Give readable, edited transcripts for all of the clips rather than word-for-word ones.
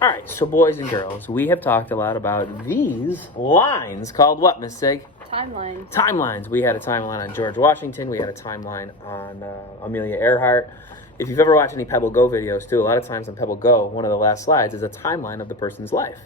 All right, so boys and girls, we have talked a lot about these lines called what, Miss Sig? Timelines. Timelines. We had a timeline on George Washington. We had a timeline on Amelia Earhart. If you've ever watched any Pebble Go videos, too, a lot of times on Pebble Go, one of the last slides is a timeline of the person's life.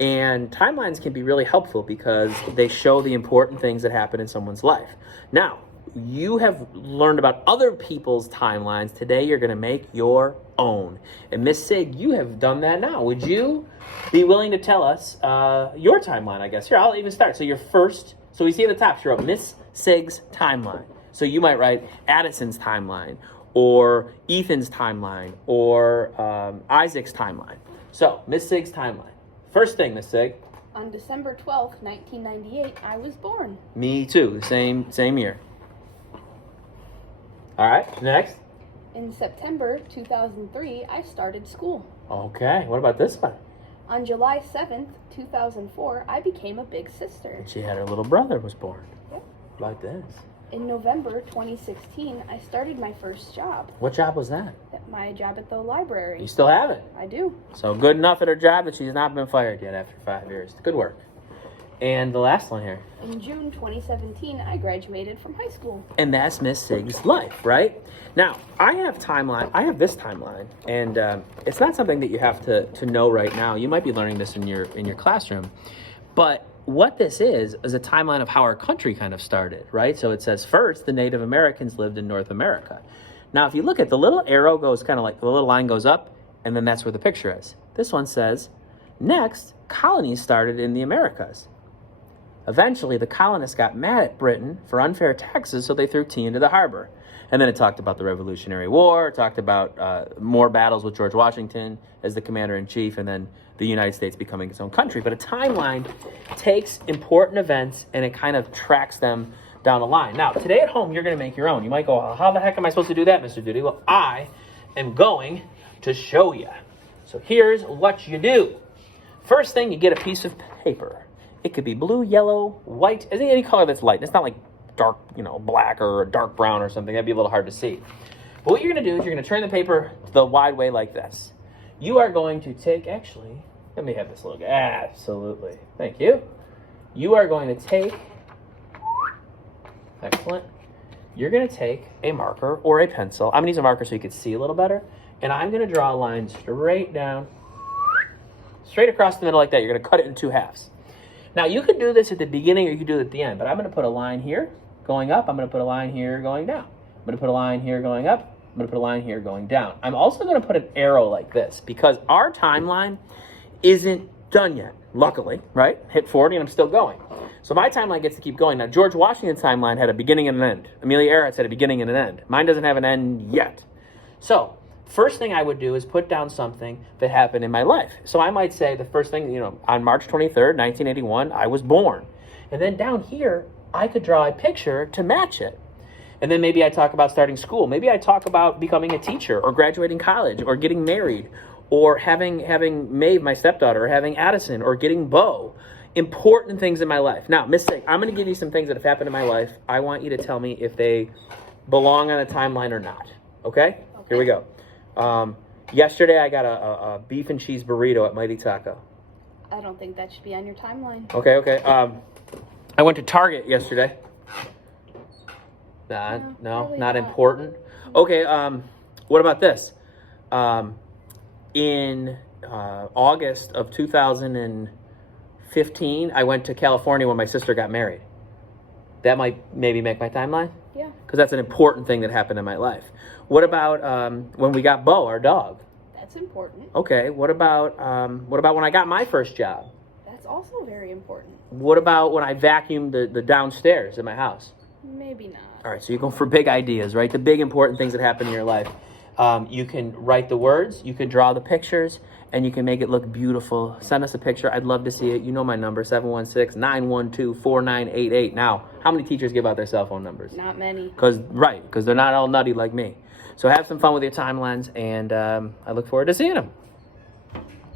And timelines can be really helpful because they show the important things that happen in someone's life. Now, you have learned about other people's timelines. Today, you're going to make your own. And Miss Sig, you have done that now. Would you be willing to tell us your timeline, I guess? Here, I'll even start. So your first, so we see at the top, she wrote Miss Sig's timeline. So you might write Addison's timeline, or Ethan's timeline, or Isaac's timeline. So, Miss Sig's timeline. First thing, Miss Sig. On December 12th, 1998, I was born. Me too, same year. All right, next. In September 2003, I started school. Okay, what about this one? On July 7th, 2004, I became a big sister. She had her little brother was born. Yep. Like this. In November 2016, I started my first job. What job was that? My job at the library. You still have it. I do. So good enough at her job that she's not been fired yet after 5 years. Good work. And the last one here. In June 2017, I graduated from high school. And that's Miss Sig's life, right? Now, I have this timeline, and it's not something that you have to know right now. You might be learning this in your classroom. But what this is a timeline of how our country kind of started, right? So it says first, the Native Americans lived in North America. Now, if you look at the little arrow goes kind of like the little line goes up, and then that's where the picture is. This one says, next, colonies started in the Americas. Eventually, the colonists got mad at Britain for unfair taxes, so they threw tea into the harbor. And then it talked about the Revolutionary War, it talked about more battles with George Washington as the commander-in-chief, and then the United States becoming its own country. But a timeline takes important events and it kind of tracks them down the line. Now, today at home, you're going to make your own. You might go, how the heck am I supposed to do that, Mr. Duty? Well, I am going to show you. So here's what you do. First thing, you get a piece of paper. It could be blue, yellow, white, any color that's light. It's not like dark, black or dark brown or something. That'd be a little hard to see. But what you're going to do is you're going to turn the paper the wide way like this. You are going to take, actually, let me have this look. Absolutely. Thank you. You are going to take, excellent. You're going to take a marker or a pencil. I'm going to use a marker so you can see a little better. And I'm going to draw a line straight down, straight across the middle like that. You're going to cut it in two halves. Now, you could do this at the beginning or you could do it at the end, but I'm going to put a line here going up. I'm going to put a line here going down. I'm going to put a line here going up. I'm going to put a line here going down. I'm also going to put an arrow like this because our timeline isn't done yet, luckily, right? Hit 40 and I'm still going. So my timeline gets to keep going. Now, George Washington's timeline had a beginning and an end. Amelia Earhart's had a beginning and an end. Mine doesn't have an end yet. So first thing I would do is put down something that happened in my life. So I might say the first thing, on March 23rd, 1981, I was born. And then down here, I could draw a picture to match it. And then maybe I talk about starting school. Maybe I talk about becoming a teacher or graduating college or getting married or having Maeve, my stepdaughter, or having Addison or getting Bo. Important things in my life. Now, Miss Sig, I'm going to give you some things that have happened in my life. I want you to tell me if they belong on a timeline or not. Okay? Here we go. Yesterday, I got a beef and cheese burrito at Mighty Taco. I don't think that should be on your timeline. Okay. I went to Target yesterday. No, not important. Okay, what about this? In August of 2015, I went to California when my sister got married. That might maybe make my timeline? Yeah. Because that's an important thing that happened in my life. What about when we got Bo, our dog? That's important. Okay, what about when I got my first job? That's also very important. What about when I vacuumed the downstairs in my house? Maybe not. All right, so you're going for big ideas, right? The big important things that happen in your life. You can write the words, you can draw the pictures, and you can make it look beautiful. Send us a picture. I'd love to see it. You know my number, 716-912-4988. Now, how many teachers give out their cell phone numbers? Not many. Because they're not all nutty like me. So have some fun with your timelines, and I look forward to seeing them.